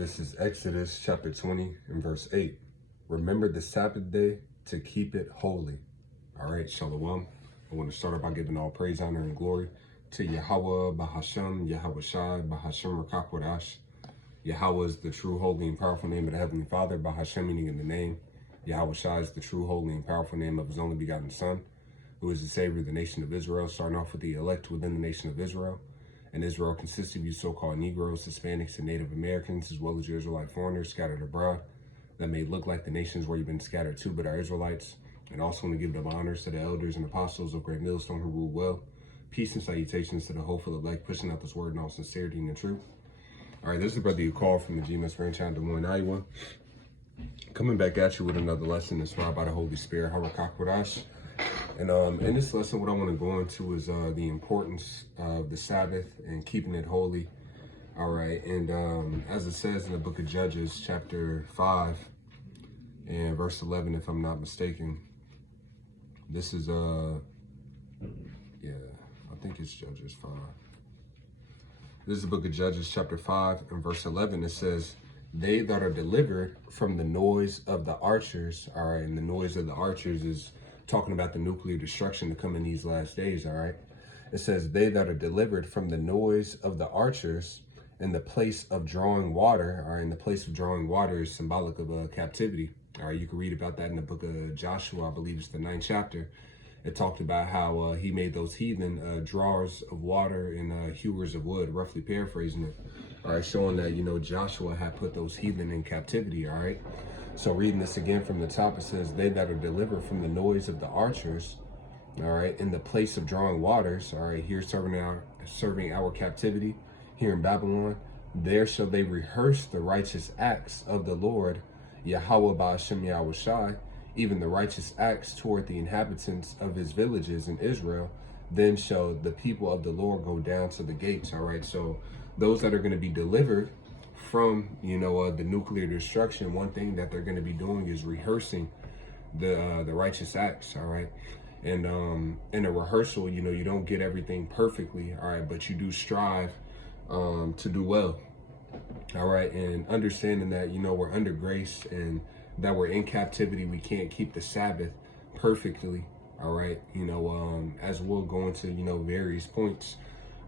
This is Exodus chapter 20 and verse 8. Remember the Sabbath day to keep it holy. All right, Shalom. I want to start off by giving all praise, honor, and glory to Yahweh, Bahashem, Yahweh Shai, Bahashem Rakakwadash. Yahweh is the true, holy, and powerful name of the Heavenly Father. Bahashem meaning in the name. Yahweh Shai is the true, holy, and powerful name of his only begotten Son, who is the Savior of the nation of Israel, starting off with the elect within the nation of Israel. And Israel consists of you so-called Negroes, Hispanics, and Native Americans, as well as your Israelite foreigners scattered abroad that may look like the nations where you've been scattered to, but are Israelites. And also want to give them honors to the elders and apostles of Great Millstone who rule well. Peace and salutations to the hopeful elect, pushing out this word in all sincerity and in truth. All right, this is the brother you called from the GMS Ranch out in Des Moines, Iowa. Coming back at you with another lesson inspired by the Holy Spirit, Harakakurash. And in this lesson, what I want to go into is the importance of the Sabbath and keeping it holy. All right, and as it says in the book of Judges, chapter 5 and verse 11, if I'm not mistaken, this is, I think it's Judges 5. This is the book of Judges, chapter 5 and verse 11. It says, they that are delivered from the noise of the archers, all right, and the noise of the archers is talking about the nuclear destruction to come in these last days, all right? It says, they that are delivered from the noise of the archers in the place of drawing water, all right, in the place of drawing water is symbolic of captivity, all right? You can read about that in the book of Joshua, I believe it's the 9th chapter. It talked about how he made those heathen drawers of water and hewers of wood, roughly paraphrasing it, all right, showing that, you know, Joshua had put those heathen in captivity, all right? So reading this again from the top, it says, they that are delivered from the noise of the archers, all right, in the place of drawing waters, all right, here serving our captivity here in Babylon, there shall they rehearse the righteous acts of the Lord, Yahweh Ba'ashem Yahweh Shai, even the righteous acts toward the inhabitants of his villages in Israel. Then shall the people of the Lord go down to the gates, all right? So those that are going to be delivered from, you know, the nuclear destruction, one thing that they're going to be doing is rehearsing the righteous acts, all right? And in a rehearsal, you know, you don't get everything perfectly, all right, but you do strive to do well, all right? And understanding that, you know, we're under grace and that we're in captivity, we can't keep the Sabbath perfectly, all right? You know, as we'll go into, you know, various points.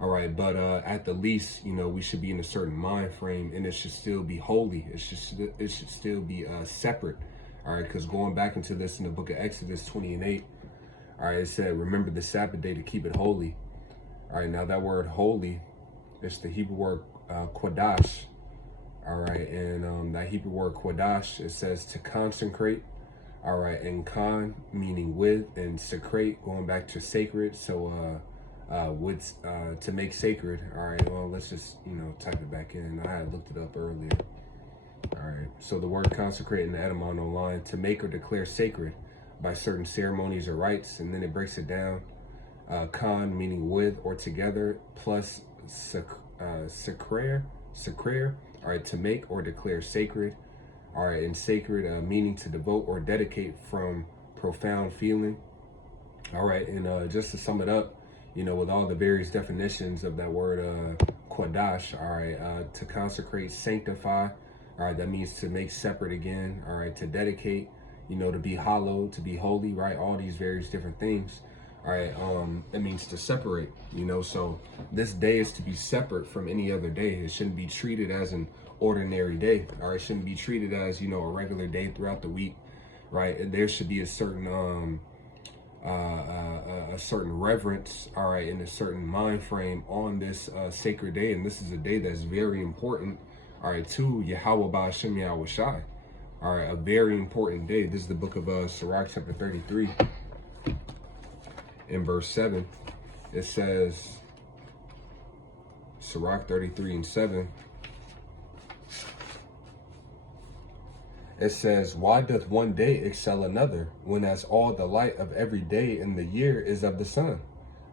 All right, but at the least, you know, we should be in a certain mind frame, and it should still be holy. It should still be separate. All right, because going back into this in the book of Exodus 20 and 8, all right, it said, remember the Sabbath day to keep it holy. All right, now that word holy, it's the Hebrew word quadash. All right, and that Hebrew word quadash, it says to consecrate. All right, and con meaning with, and secrate, going back to sacred. So to make sacred. All right, well, let's just, you know, type it back in. I had looked it up earlier. All right, so the word consecrate in the etymon online, to make or declare sacred by certain ceremonies or rites, and then it breaks it down. Con meaning with or together, plus sacrare, all right, to make or declare sacred. All right, and sacred meaning to devote or dedicate from profound feeling. All right, and just to sum it up, you know, with all the various definitions of that word quadash, all right, to consecrate, sanctify, all right, that means to make separate again, all right, to dedicate, you know, to be hallowed, to be holy, right, all these various different things, all right, it means to separate, you know, so this day is to be separate from any other day. It shouldn't be treated as an ordinary day, all right, it shouldn't be treated as, you know, a regular day throughout the week, right, there should be a certain a certain reverence, all right, and a certain mind frame on this sacred day. And this is a day that's very important, all right, to Yahweh Ba'ashem Yahweh Shai, all right, a very important day. This is the book of Sirach, chapter 33, in verse 7. It says, Sirach 33 and 7, it says, why doth one day excel another, when as all the light of every day in the year is of the sun?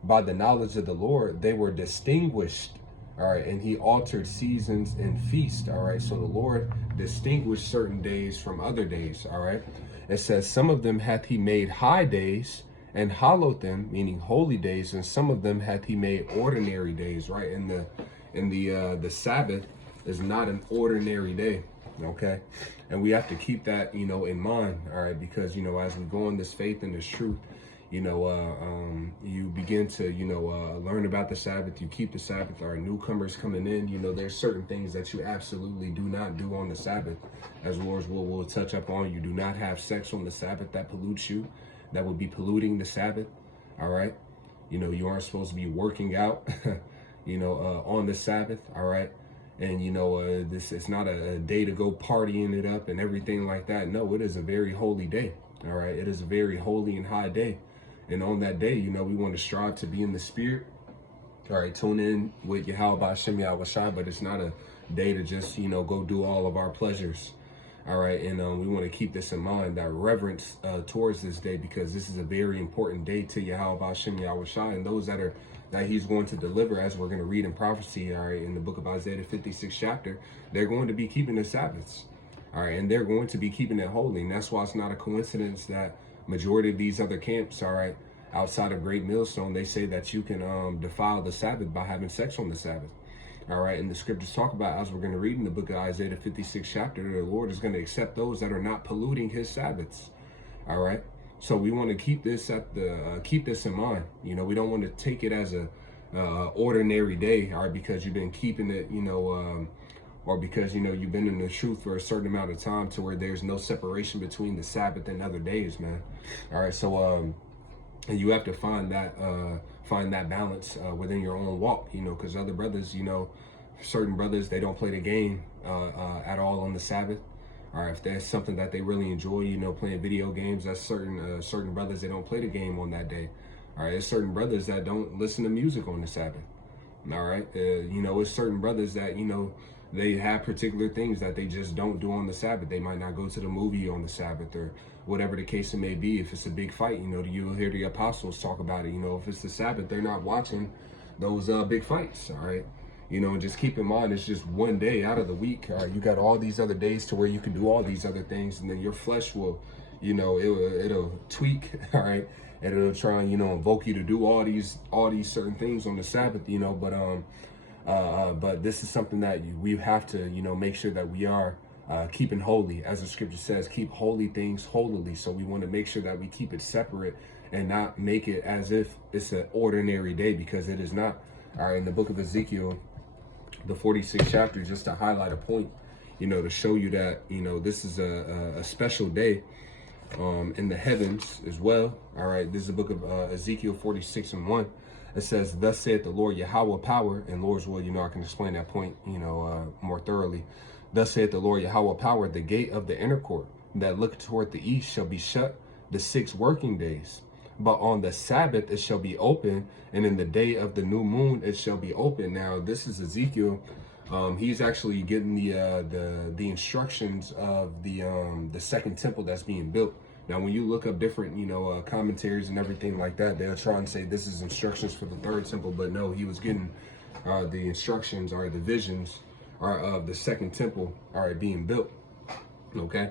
By the knowledge of the Lord, they were distinguished, all right, and he altered seasons and feast, all right? So the Lord distinguished certain days from other days, all right? It says, some of them hath he made high days, and hallowed them, meaning holy days, and some of them hath he made ordinary days, right? In the Sabbath, is not an ordinary day. Okay. And we have to keep that, in mind. All right. Because, as we go in this faith and this truth, you begin to, learn about the Sabbath. You keep the Sabbath. Our newcomers coming in, there's certain things that you absolutely do not do on the Sabbath. As Lord's will touch up on, you do not have sex on the Sabbath. That pollutes you. That would be polluting the Sabbath. All right. You aren't supposed to be working out, on the Sabbath. All right. And, this it's not a day to go partying it up and everything like that. No, it is a very holy day. All right. It is a very holy and high day. And on that day, we want to strive to be in the spirit. All right. Tune in with Yahweh Shem Yahushai, but it's not a day to just, go do all of our pleasures. All right. And we want to keep this in mind, that reverence towards this day, because this is a very important day to Yahweh Shem Yahushai and those that he's going to deliver, as we're going to read in prophecy, all right, in the book of Isaiah, the 56th chapter. They're going to be keeping the Sabbaths, all right, and they're going to be keeping it holy. And that's why it's not a coincidence that majority of these other camps, all right, outside of Great Millstone, they say that you can defile the Sabbath by having sex on the Sabbath. All right, and the scriptures talk about, as we're going to read in the book of Isaiah, the 56th chapter, the Lord is going to accept those that are not polluting his Sabbaths. All right. So we want to keep this keep this in mind. We don't want to take it as a ordinary day, all right, because you've been keeping it, or because you've been in the truth for a certain amount of time, to where there's no separation between the Sabbath and other days, man. All right, so and you have to find that balance within your own walk, because other brothers, certain brothers, they don't play the game at all on the Sabbath. All right, if that's something that they really enjoy, playing video games, that's certain brothers, they don't play the game on that day. All right, there's certain brothers that don't listen to music on the Sabbath. All right, it's certain brothers that, they have particular things that they just don't do on the Sabbath. They might not go to the movie on the Sabbath, or whatever the case it may be. If it's a big fight, you'll hear the apostles talk about it. If it's the Sabbath, they're not watching those big fights. All right. And just keep in mind, it's just one day out of the week. All right, you got all these other days to where you can do all these other things, and then your flesh will, it'll tweak, all right, and it'll try and invoke you to do all these certain things on the Sabbath, but this is something that we have to, make sure that we are keeping holy, as the scripture says, keep holy things holily. So we want to make sure that we keep it separate and not make it as if it's an ordinary day, because it is not. All right, in the book of Ezekiel, the 46th chapter, just to highlight a point, to show you that, this is a special day in the heavens as well. All right, this is the book of Ezekiel 46:1. It says, "Thus saith the Lord Yahweh power," and Lord's will, I can explain that point, more thoroughly. "Thus saith the Lord Yahweh power, the gate of the inner court that looketh toward the east shall be shut the 6 working days. But on the Sabbath it shall be open, and in the day of the new moon it shall be open." Now, this is Ezekiel. He's actually getting the instructions of the second temple that's being built. Now, when you look up different, commentaries and everything like that, they'll try and say this is instructions for the third temple. But no, he was getting the instructions, or the visions, of the second temple, being built. Okay.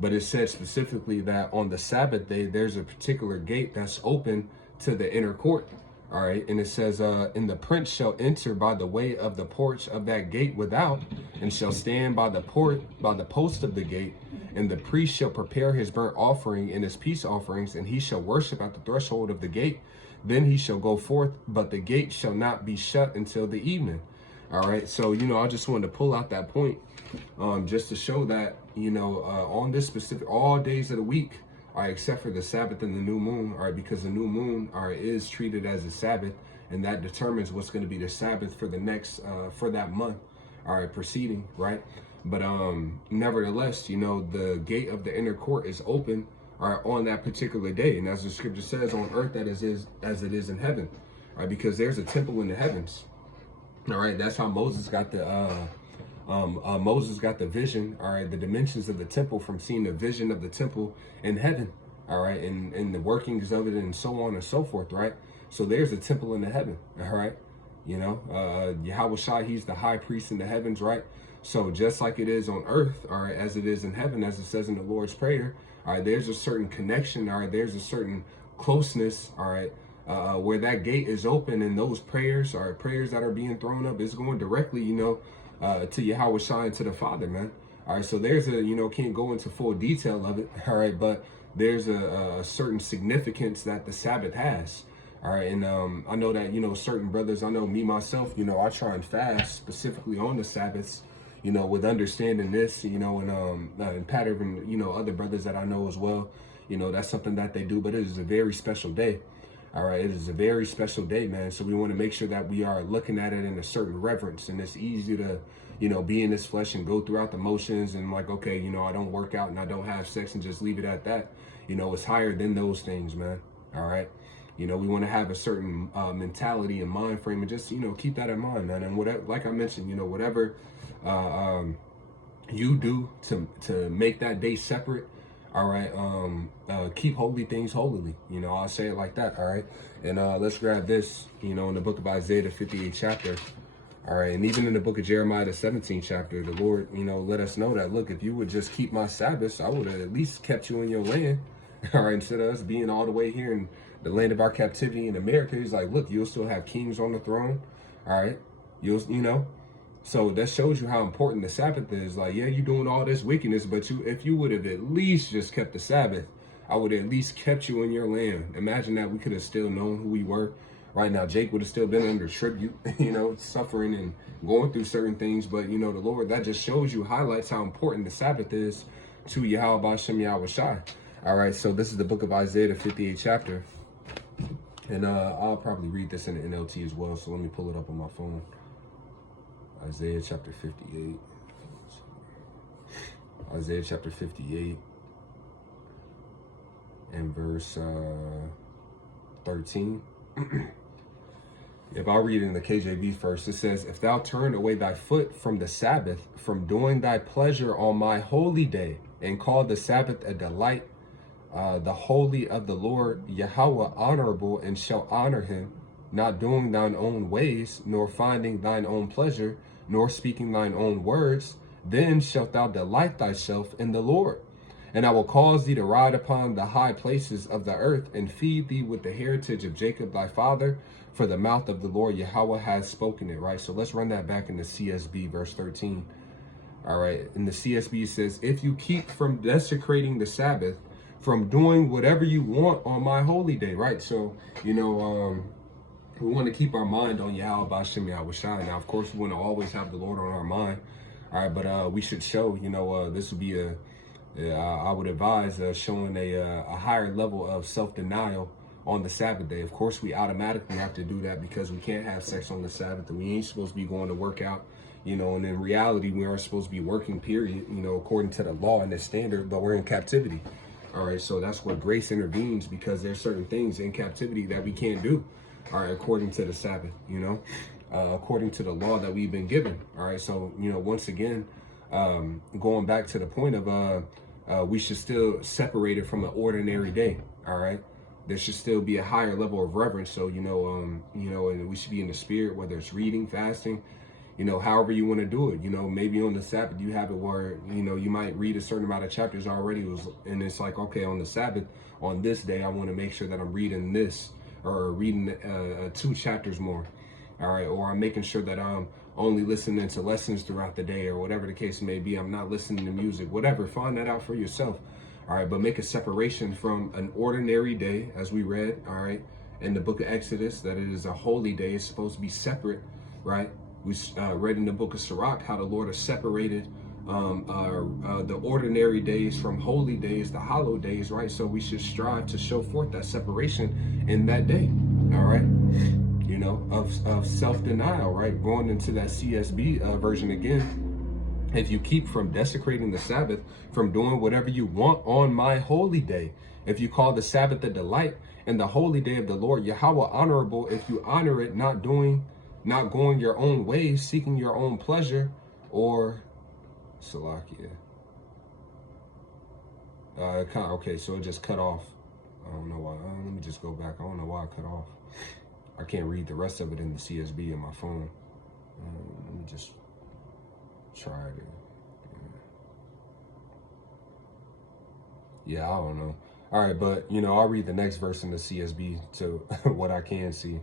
But it said specifically that on the Sabbath day, there's a particular gate that's open to the inner court. All right. And it says, "And the prince shall enter by the way of the porch of that gate without, and shall stand by the post of the gate. And the priest shall prepare his burnt offering and his peace offerings, and he shall worship at the threshold of the gate. Then he shall go forth, but the gate shall not be shut until the evening." All right. So, I just wanted to pull out that point, just to show that, on this specific, all days of the week, all right, except for the Sabbath and the new moon, all right, because the new moon, all right, is treated as a Sabbath, and that determines what's going to be the Sabbath for the next, for that month, all right, proceeding, right? But nevertheless, the gate of the inner court is open, all right, on that particular day, and as the scripture says, on earth that is as it is in heaven, all right, because there's a temple in the heavens. All right, that's how Moses got the vision, all right, the dimensions of the temple, from seeing the vision of the temple in heaven, all right, and the workings of it, and so on and so forth, right? So there's a temple in the heaven, all right, Yahweh Shai, he's the high priest in the heavens, right? So just like it is on earth, all right, as it is in heaven, as it says in the Lord's Prayer, all right, there's a certain connection, all right, there's a certain closeness, all right, where that gate is open, and those prayers are prayers that are being thrown up, is going directly, to Yahweh Shai, to the Father, man. All right, so there's can't go into full detail of it, all right, but there's a certain significance that the Sabbath has. All right, and I know that, certain brothers, I know me, myself, I try and fast specifically on the Sabbaths, with understanding this, and pattern, other brothers that I know as well, that's something that they do, but it is a very special day. All right, it is a very special day, man. So we want to make sure that we are looking at it in a certain reverence, and it's easy to, be in this flesh and go throughout the motions and like, okay, I don't work out and I don't have sex and just leave it at that. It's higher than those things, man. All right. We want to have a certain mentality and mind frame, and just, keep that in mind, man. And whatever, like I mentioned, whatever you do to make that day separate, all right, keep holy things holily. I'll say it like that, all right? And let's grab this, in the book of Isaiah, the 58th chapter, all right? And even in the book of Jeremiah, the 17th chapter, the Lord, let us know that, look, if you would just keep my Sabbaths, I would have at least kept you in your land, all right? Instead of us being all the way here in the land of our captivity in America, he's like, look, you'll still have kings on the throne, all right? So that shows you how important the Sabbath is. Like, yeah, you're doing all this wickedness, but if you would have at least just kept the Sabbath, I would have at least kept you in your land. Imagine that we could have still known who we were. Right now, Jake would have still been under tribute, suffering and going through certain things. But, the Lord, that just shows you, highlights how important the Sabbath is to Yahweh Bashem Yahweh Shai. All right, so this is the book of Isaiah, the 58th chapter. And I'll probably read this in the NLT as well. So let me pull it up on my phone. Isaiah chapter 58. Isaiah chapter 58 and verse 13. If I read it in the KJV first, it says, if thou turn away thy foot from the Sabbath, from doing thy pleasure on my holy day, and call the Sabbath a delight, the holy of the Lord Yahweh honorable, and shall honor him, not doing thine own ways, nor finding thine own pleasure, nor speaking thine own words, then shalt thou delight thyself in the Lord. And I will cause thee to ride upon the high places of the earth, and feed thee with the heritage of Jacob thy father, for the mouth of the Lord Yahweh has spoken it, right? So let's run that back in the CSB, verse 13. All right, in the CSB it says, if you keep from desecrating the Sabbath, from doing whatever you want on my holy day, right? So, we want to keep our mind on Yahweh Bashem Yahweh Shai. Now, of course, we want to always have the Lord on our mind. All right, but we should show, this would be I would advise showing a higher level of self-denial on the Sabbath day. Of course, we automatically have to do that because we can't have sex on the Sabbath, and we ain't supposed to be going to work out, and in reality, we aren't supposed to be working, period, according to the law and the standard, but we're in captivity. All right, so that's where grace intervenes, because there's certain things in captivity that we can't do, all right, according to the Sabbath, according to the law that we've been given. All right, so, once again, going back to the point of we should still separate it from an ordinary day. All right, there should still be a higher level of reverence. So, and we should be in the spirit, whether it's reading, fasting, however you want to do it. Maybe on the Sabbath you have it where, you might read a certain amount of chapters already, and it's like, okay, on the Sabbath, on this day, I want to make sure that I'm reading this, or reading 2 chapters more. All right, or I'm making sure that I'm only listening to lessons throughout the day, or whatever the case may be. I'm not listening to music, whatever. Find that out for yourself. All right, but make a separation from an ordinary day, as we read, all right, in the book of Exodus, that it is a holy day. It's supposed to be separate, right? We read in the book of Sirach how the Lord has separated the ordinary days from holy days, the hallowed days, right? So we should strive to show forth that separation in that day, all right? Of self-denial, right? Going into that CSB version again. If you keep from desecrating the Sabbath, from doing whatever you want on my holy day, if you call the Sabbath a delight and the holy day of the Lord Yahweh honorable, if you honor it, not going your own ways, seeking your own pleasure, or Salakia. Okay, so it just cut off. I don't know why. Let me just go back. I don't know why it cut off. I can't read the rest of it in the CSB in my phone. Let me just try it. Yeah, I don't know. All right, but, you know, I'll read the next verse in the CSB to what I can see.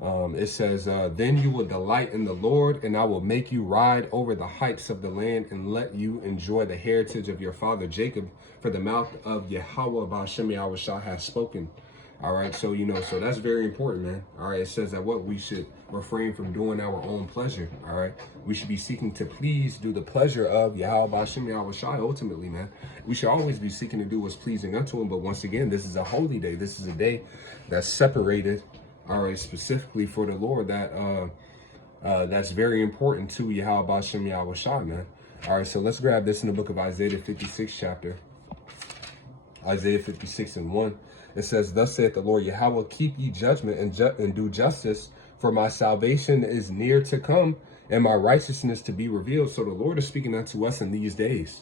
It says, then you will delight in the Lord, and I will make you ride over the heights of the land and let you enjoy the heritage of your father Jacob, for the mouth of Yahweh Ba'ashem Yahushua has spoken. All right, so, you know, so that's very important, man. All right, it says that what we should refrain from doing our own pleasure. All right, we should be seeking to please, do the pleasure of Yahweh Ba'ashem Yahushua ultimately, man. We should always be seeking to do what's pleasing unto him. But once again, this is a holy day. This is a day that's separated, all right, specifically for the Lord, that that's very important to Yahweh Ba'ashem Yahushua, man. All right, so let's grab this in the book of Isaiah 56 chapter. Isaiah 56 and 1. It says, thus saith the Lord Yahweh, keep ye judgment and do justice, for my salvation is near to come, and my righteousness to be revealed. So the Lord is speaking unto us in these days.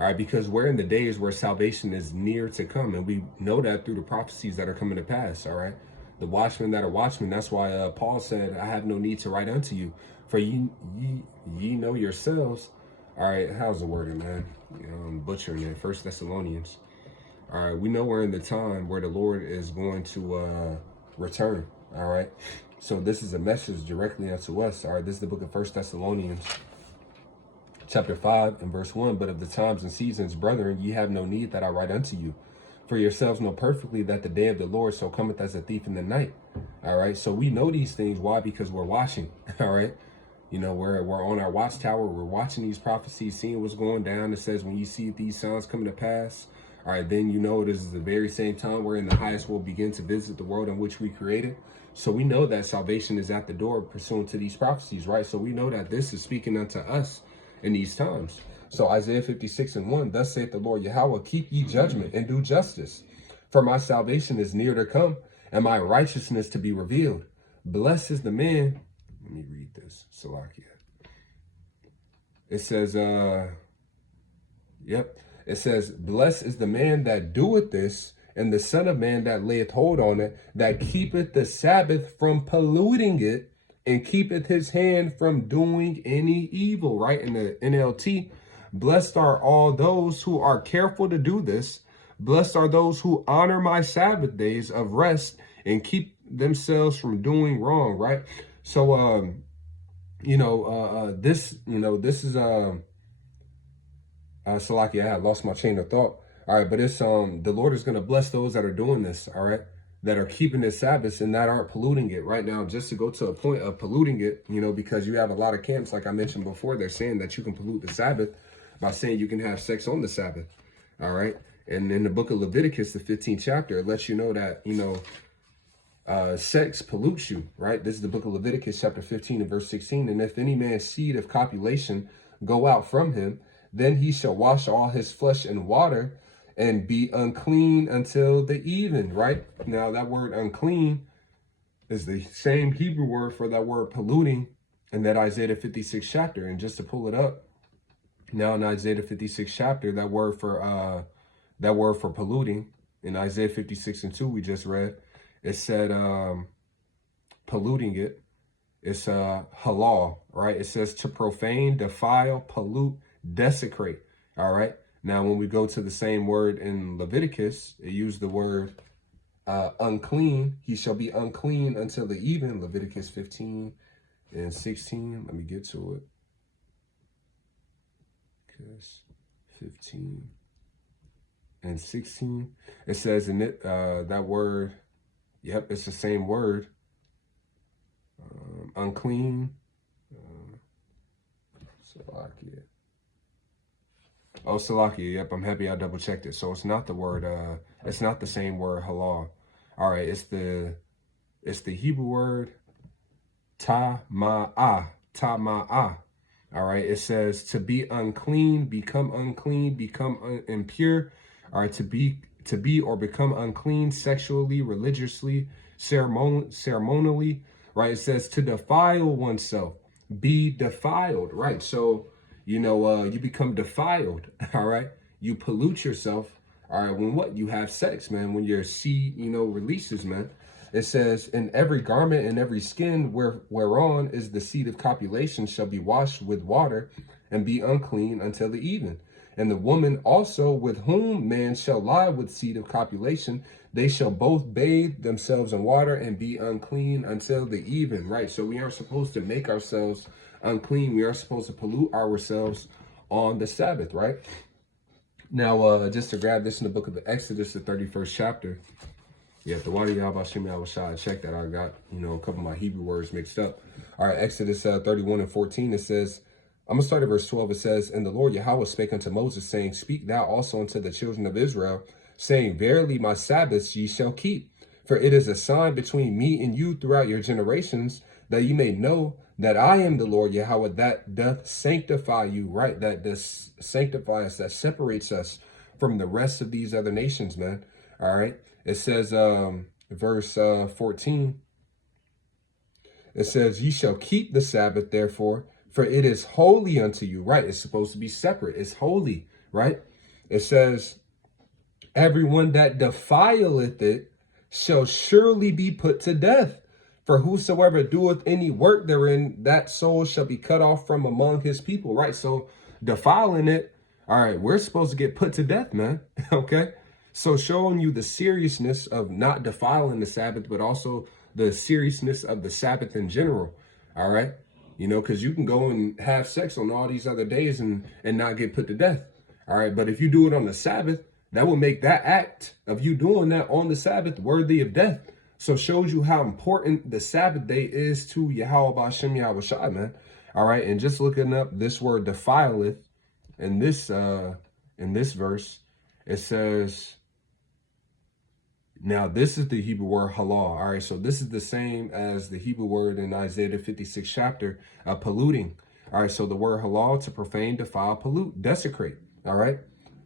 All right, because we're in the days where salvation is near to come, and we know that through the prophecies that are coming to pass. All right, the watchmen that are watchmen. That's why Paul said, I have no need to write unto you, for ye know yourselves. All right, how's the wording, man? You know, I'm butchering it. 1 Thessalonians. All right, we know we're in the time where the Lord is going to return. All right, so this is a message directly unto us. All right, this is the book of 1 Thessalonians chapter 5 and verse 1. But of the times and seasons, brethren, ye have no need that I write unto you. For yourselves know perfectly that the day of the Lord so cometh as a thief in the night. All right, so we know these things. Why? Because we're watching. All right, you know, we're on our watchtower. We're watching these prophecies, seeing what's going down. It says, when you see these signs coming to pass, all right, then you know this is the very same time wherein the highest will begin to visit the world in which we created. So we know that salvation is at the door pursuant to these prophecies, right? So we know that this is speaking unto us in these times. So Isaiah 56 and 1, thus saith the Lord Yahweh, keep ye judgment and do justice, for my salvation is near to come, and my righteousness to be revealed. Blessed is the man. Let me read this. Salakia. It says, it says, blessed is the man that doeth this, and the son of man that layeth hold on it, that keepeth the Sabbath from polluting it, and keepeth his hand from doing any evil, right? In the NLT, blessed are all those who are careful to do this. Blessed are those who honor my Sabbath days of rest and keep themselves from doing wrong, right? So, this is, Salaki, I had lost my chain of thought. All right, but it's the Lord is going to bless those that are doing this, all right, that are keeping this Sabbath and that aren't polluting it. Right now, just to go to a point of polluting it, you know, because you have a lot of camps, like I mentioned before, they're saying that you can pollute the Sabbath by saying you can have sex on the Sabbath, all right? And in the book of Leviticus, the 15th chapter, it lets you know that, you know, sex pollutes you, right? This is the book of Leviticus, chapter 15 and verse 16. And if any man's seed of copulation go out from him, then he shall wash all his flesh in water and be unclean until the even, right? Now, that word unclean is the same Hebrew word for that word polluting in that Isaiah 56 chapter. And just to pull it up, now in Isaiah 56 chapter, that word for polluting in Isaiah 56 and 2 we just read, it said polluting it. It's halal, right? It says to profane, defile, pollute, desecrate. All right. Now, when we go to the same word in Leviticus, it used the word unclean. He shall be unclean until the even. Leviticus 15 and 16. Let me get to it. 15 and 16. It says in it that word. Yep, it's the same word. Unclean. Salakia. Oh, Salakia. Yep, I'm happy I double checked it. So it's not the word. It's not the same word halal. All right, it's the Hebrew word tama'ah. Tama'ah. All right, it says to be unclean, become impure. All right, to be or become unclean sexually, religiously, ceremonially. Right, it says to defile oneself, be defiled. Right, so you know, you become defiled. All right, you pollute yourself. All right, when what? You have sex, man. When your seed, you know, releases, man. It says, in every garment and every skin whereon is the seed of copulation shall be washed with water and be unclean until the even. And the woman also with whom man shall lie with seed of copulation, they shall both bathe themselves in water and be unclean until the even, right? So we aren't supposed to make ourselves unclean. We aren't supposed to pollute ourselves on the Sabbath, right? Now, just to grab this in the book of the Exodus, the 31st chapter. Yeah, the water Yahbashim Yahushua, check that. I got, a couple of my Hebrew words mixed up. All right, Exodus 31 and 14, it says, I'm going to start at verse 12. It says, And the Lord Yahweh spake unto Moses, saying, Speak thou also unto the children of Israel, saying, Verily my Sabbaths ye shall keep. For it is a sign between me and you throughout your generations, that ye may know that I am the Lord Yahweh, that doth sanctify you, right? That does sanctify us, that separates us from the rest of these other nations, man. All right. It says, verse 14, it says, Ye shall keep the Sabbath, therefore, for it is holy unto you, right? It's supposed to be separate. It's holy, right? It says, Everyone that defileth it shall surely be put to death. For whosoever doeth any work therein, that soul shall be cut off from among his people, right? So defiling it, all right, we're supposed to get put to death, man, okay? So showing you the seriousness of not defiling the Sabbath, but also the seriousness of the Sabbath in general, all right? Because you can go and have sex on all these other days and not get put to death, all right? But if you do it on the Sabbath, that will make that act of you doing that on the Sabbath worthy of death. So shows you how important the Sabbath day is to Yahweh B'Hashem Yahweh, man. All right, and just looking up this word defileth in this verse, it says, now this is the Hebrew word halal. All right, so this is the same as the Hebrew word in Isaiah 56 chapter, polluting. All right, so the word halal, to profane, defile, pollute, desecrate. All right.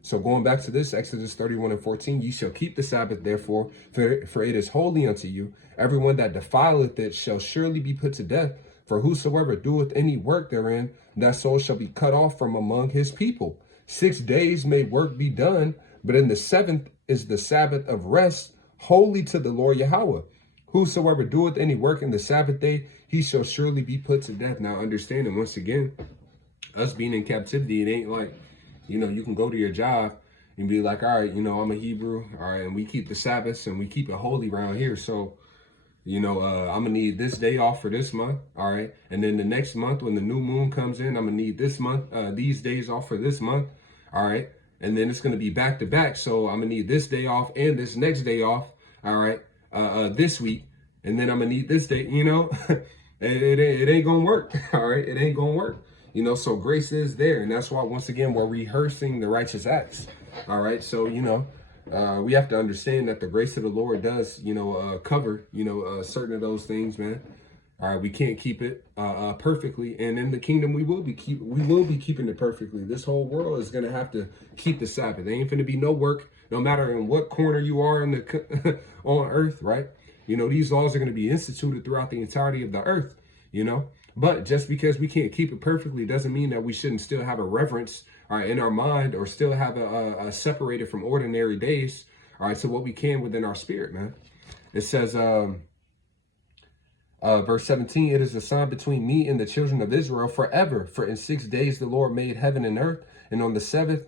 So going back to this, Exodus 31 and 14, ye shall keep the Sabbath, therefore, for it is holy unto you. Everyone that defileth it shall surely be put to death. For whosoever doeth any work therein, that soul shall be cut off from among his people. 6 days may work be done, but in the seventh is the Sabbath of rest, holy to the Lord Yahweh. Whosoever doeth any work in the Sabbath day, he shall surely be put to death. Now understanding, once again, us being in captivity, it ain't like, you can go to your job and be like, all right, I'm a Hebrew, all right, and we keep the Sabbaths and we keep it holy around here. So, I'm gonna need this day off for this month, all right? And then the next month when the new moon comes in, I'm gonna need this month, these days off for this month, all right? And then it's gonna be back to back. So I'm gonna need this day off and this next day off, all right, this week. And then I'm gonna need this day, it ain't gonna work, all right? It ain't gonna work. So grace is there. And that's why, once again, we're rehearsing the righteous acts. All right. So, we have to understand that the grace of the Lord does, cover, certain of those things, man. All right. We can't keep it perfectly. And in the kingdom, we will be keeping it perfectly. This whole world is going to have to keep the Sabbath. There ain't going to be no work, no matter in what corner you are in the on earth. Right. These laws are going to be instituted throughout the entirety of the earth, But just because we can't keep it perfectly doesn't mean that we shouldn't still have a reverence, all right, in our mind, or still have a separated from ordinary days, all right, so what we can within our spirit, man. It says, verse 17, it is a sign between me and the children of Israel forever. For in 6 days the Lord made heaven and earth, and on the seventh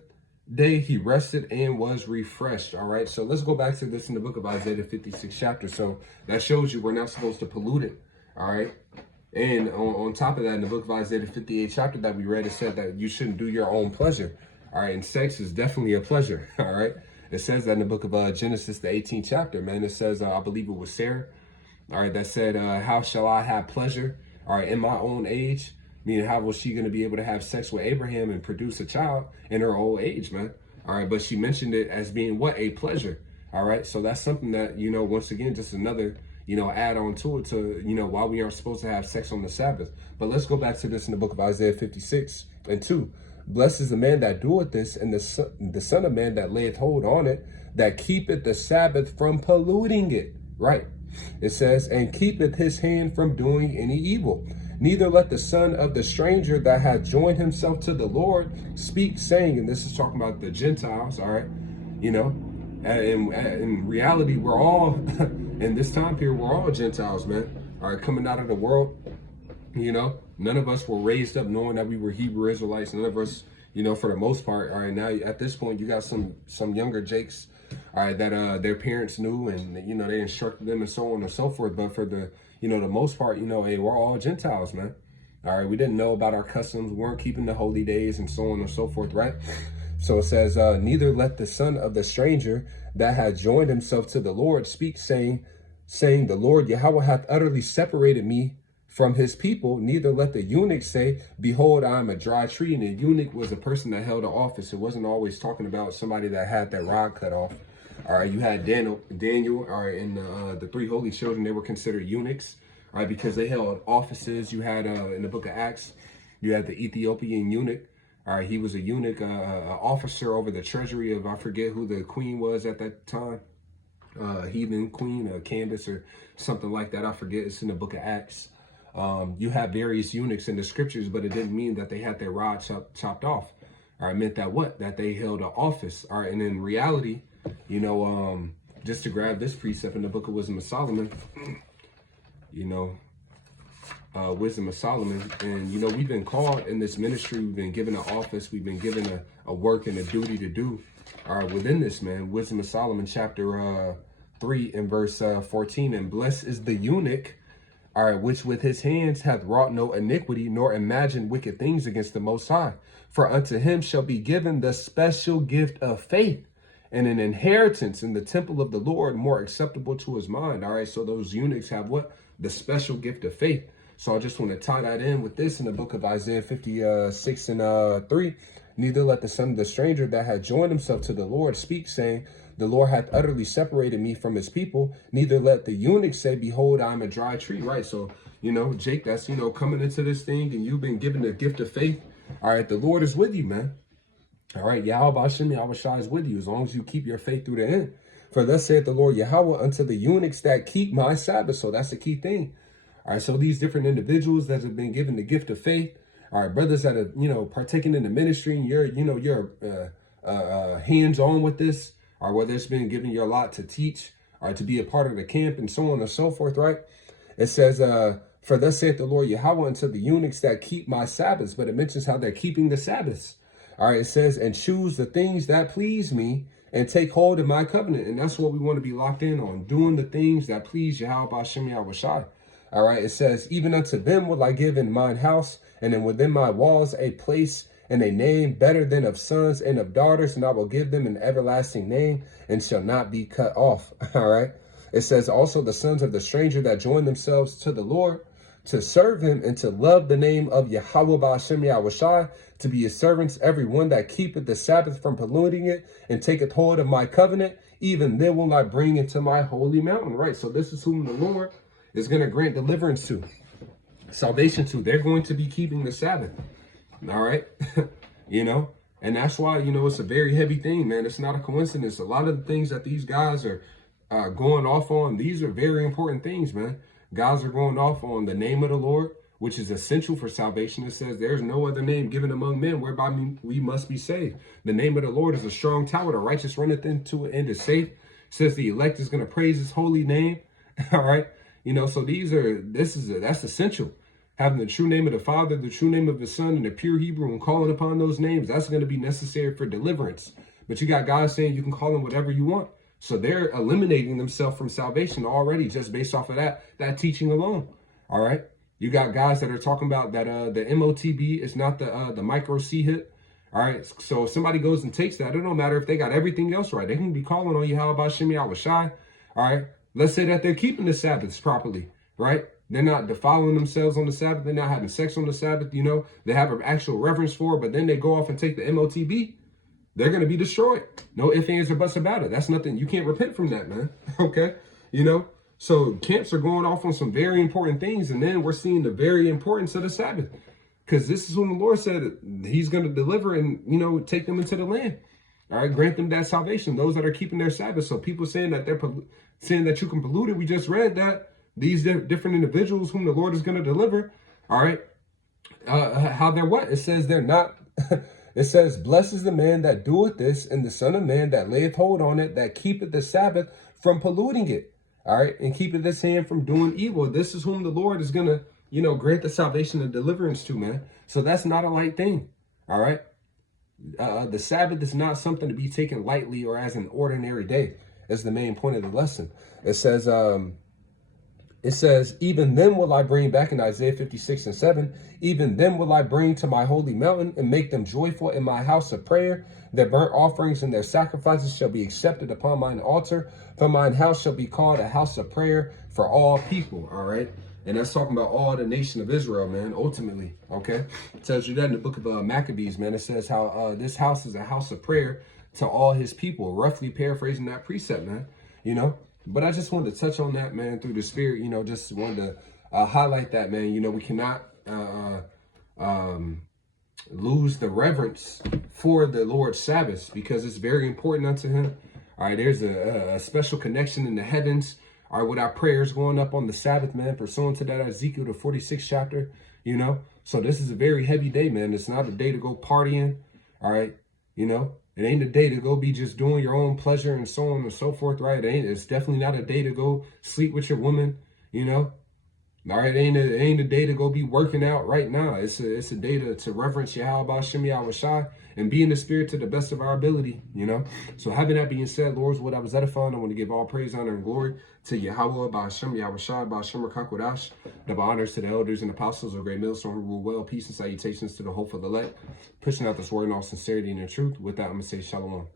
day he rested and was refreshed. All right, so let's go back to this in the book of Isaiah 56 chapter. So that shows you we're not supposed to pollute it. All right. And on top of that, in the book of Isaiah 58 chapter that we read, it said that you shouldn't do your own pleasure. All right. And sex is definitely a pleasure. All right. It says that in the book of Genesis, the 18th chapter, man. It says, I believe it was Sarah. All right. That said, how shall I have pleasure? All right. In my own age, meaning how was she going to be able to have sex with Abraham and produce a child in her old age, man? All right. But she mentioned it as being what? A pleasure. All right. So that's something that, once again, just another add on to it to, why we aren't supposed to have sex on the Sabbath. But let's go back to this in the book of Isaiah 56 and 2. Blessed is the man that doeth this, and the son of man that layeth hold on it, that keepeth the Sabbath from polluting it. Right. It says, and keepeth his hand from doing any evil. Neither let the son of the stranger that hath joined himself to the Lord speak, saying, and this is talking about the Gentiles, all right, in reality, we're all, in this time period, we're all Gentiles, man. All right, coming out of the world, none of us were raised up knowing that we were Hebrew Israelites. None of us, you know, for the most part. All right, now at this point, you got some younger Jakes, all right, that their parents knew, and you know, they instructed them and so on and so forth. But for the, you know, the most part, you know, hey, we're all Gentiles, man. All right, we didn't know about our customs, we weren't keeping the holy days and so on and so forth, right? So it says, neither let the son of the stranger that had joined himself to the Lord speak, saying, the Lord Yahweh hath utterly separated me from his people. Neither let the eunuch say, behold, I am a dry tree. And a eunuch was a person that held an office. It wasn't always talking about somebody that had that rod cut off. All right, you had Daniel, all right, and the three holy children, they were considered eunuchs, all right, because they held offices. You had, in the book of Acts, you had the Ethiopian eunuch. All right, he was a eunuch, officer over the treasury of, I forget who the queen was at that time, heathen queen, Candace or something like that. I forget. It's in the book of Acts. You have various eunuchs in the scriptures, but it didn't mean that they had their rod chopped off. All right, it meant that what? That they held an office. All right, and in reality, you know, just to grab this precept in the book of Wisdom of Solomon, you know, Wisdom of Solomon. And, you know, we've been called in this ministry. We've been given an office. We've been given a work and a duty to do. All right, within this, man, Wisdom of Solomon, chapter 3 and verse 14. And blessed is the eunuch, all right, which with his hands hath wrought no iniquity, nor imagined wicked things against the Most High. For unto him shall be given the special gift of faith and an inheritance in the temple of the Lord, more acceptable to his mind. All right, so those eunuchs have what? The special gift of faith. So I just want to tie that in with this in the book of Isaiah 56 and 3. Neither let the son of the stranger that had joined himself to the Lord speak, saying, the Lord hath utterly separated me from his people. Neither let the eunuch say, behold, I am a dry tree. Right. So, you know, Jake, that's, you know, coming into this thing and you've been given the gift of faith. All right. The Lord is with you, man. All right. Yahweh Hashem Yahushua is with you as long as you keep your faith through the end. For thus saith the Lord Yahweh unto the eunuchs that keep my Sabbath. So that's the key thing. All right. So these different individuals that have been given the gift of faith. All right. Brothers that are, you know, partaking in the ministry and you're, you know, you're hands-on with this. Or whether it's been given you a lot to teach or to be a part of the camp and so on and so forth, right? It says, for thus saith the Lord Yahweh unto the eunuchs that keep my Sabbaths, but it mentions how they're keeping the Sabbaths. All right, it says, and choose the things that please me and take hold of my covenant. And that's what we want to be locked in on, doing the things that please Yahweh Hashem Yahushua. All right, it says, even unto them will I give in mine house, and then within my walls a place and a name better than of sons and of daughters, and I will give them an everlasting name and shall not be cut off. All right. It says also the sons of the stranger that join themselves to the Lord to serve him and to love the name of Yahweh Ba'ashem Yahushai, to be his servants, every one that keepeth the Sabbath from polluting it and taketh hold of my covenant, even then will I bring into my holy mountain. Right. So this is whom the Lord is going to grant deliverance to, salvation to. They're going to be keeping the Sabbath. All right. You know, and that's why, you know, it's a very heavy thing, man. It's not a coincidence. A lot of the things that these guys are going off on, these are very important things, man. Guys are going off on the name of the Lord, which is essential for salvation. It says there's no other name given among men whereby we must be saved. The name of the Lord is a strong tower. The righteous runneth into it and is safe. It says the elect is going to praise his holy name. All right. You know, so that's essential. Having the true name of the Father, the true name of the Son, and the pure Hebrew, and calling upon those names, that's going to be necessary for deliverance. But you got guys saying you can call them whatever you want. So they're eliminating themselves from salvation already just based off of that teaching alone. All right. You got guys that are talking about that the MOTB is not the micro C hit. All right. So if somebody goes and takes that, it don't matter if they got everything else right. They can be calling on Yahweh Shem Yahushai. All right. Let's say that they're keeping the Sabbaths properly. Right. They're not defiling themselves on the Sabbath. They're not having sex on the Sabbath. You know, they have an actual reverence for it, but then they go off and take the MOTB. They're going to be destroyed. No ifs, ands, or buts about it. That's nothing. You can't repent from that, man. Okay. You know, so camps are going off on some very important things. And then we're seeing the very importance of the Sabbath, because this is when the Lord said he's going to deliver and, you know, take them into the land. All right. Grant them that salvation. Those that are keeping their Sabbath. So people saying that they're saying that you can pollute it. We just read that these different individuals whom the Lord is going to deliver. All right. How they're what? It says they're not. It says, blessed is the man that doeth this, and the son of man that layeth hold on it, that keepeth the Sabbath from polluting it. All right. And keepeth his hand from doing evil. This is whom the Lord is going to, you know, grant the salvation and deliverance to, man. So that's not a light thing. All right. The Sabbath is not something to be taken lightly or as an ordinary day. That's the main point of the lesson. It says, even then will I bring, back in Isaiah 56:7, even then will I bring to my holy mountain and make them joyful in my house of prayer. Their burnt offerings and their sacrifices shall be accepted upon mine altar. For mine house shall be called a house of prayer for all people. All right. And that's talking about all the nation of Israel, man, ultimately. Okay. It tells you that in the book of Maccabees, man. It says how this house is a house of prayer to all his people. Roughly paraphrasing that precept, man. You know. But I just wanted to touch on that, man, through the Spirit, you know, just wanted to highlight that, man. You know, we cannot lose the reverence for the Lord's Sabbath because it's very important unto him. All right, there's a special connection in the heavens. All right, with our prayers going up on the Sabbath, man, pursuant to that Ezekiel, the 46th chapter, you know. So this is a very heavy day, man. It's not a day to go partying, all right, you know. It ain't a day to go be just doing your own pleasure and so on and so forth, right? It's definitely not a day to go sleep with your woman, you know? All right, it ain't a day to go be working out right now. It's a day to reverence Yahweh Hashem Yahweh Shai and be in the Spirit to the best of our ability, you know? So having that being said, Lord, what I was edifying, I want to give all praise, honor, and glory to Yahweh Hashem Yahweh Shai, Hashem Rakakwadash, double honors to the elders and apostles of Great Millstone who rule well, peace and salutations to the hopeful elect, pushing out this word in all sincerity and in truth. With that, I'm going to say shalom.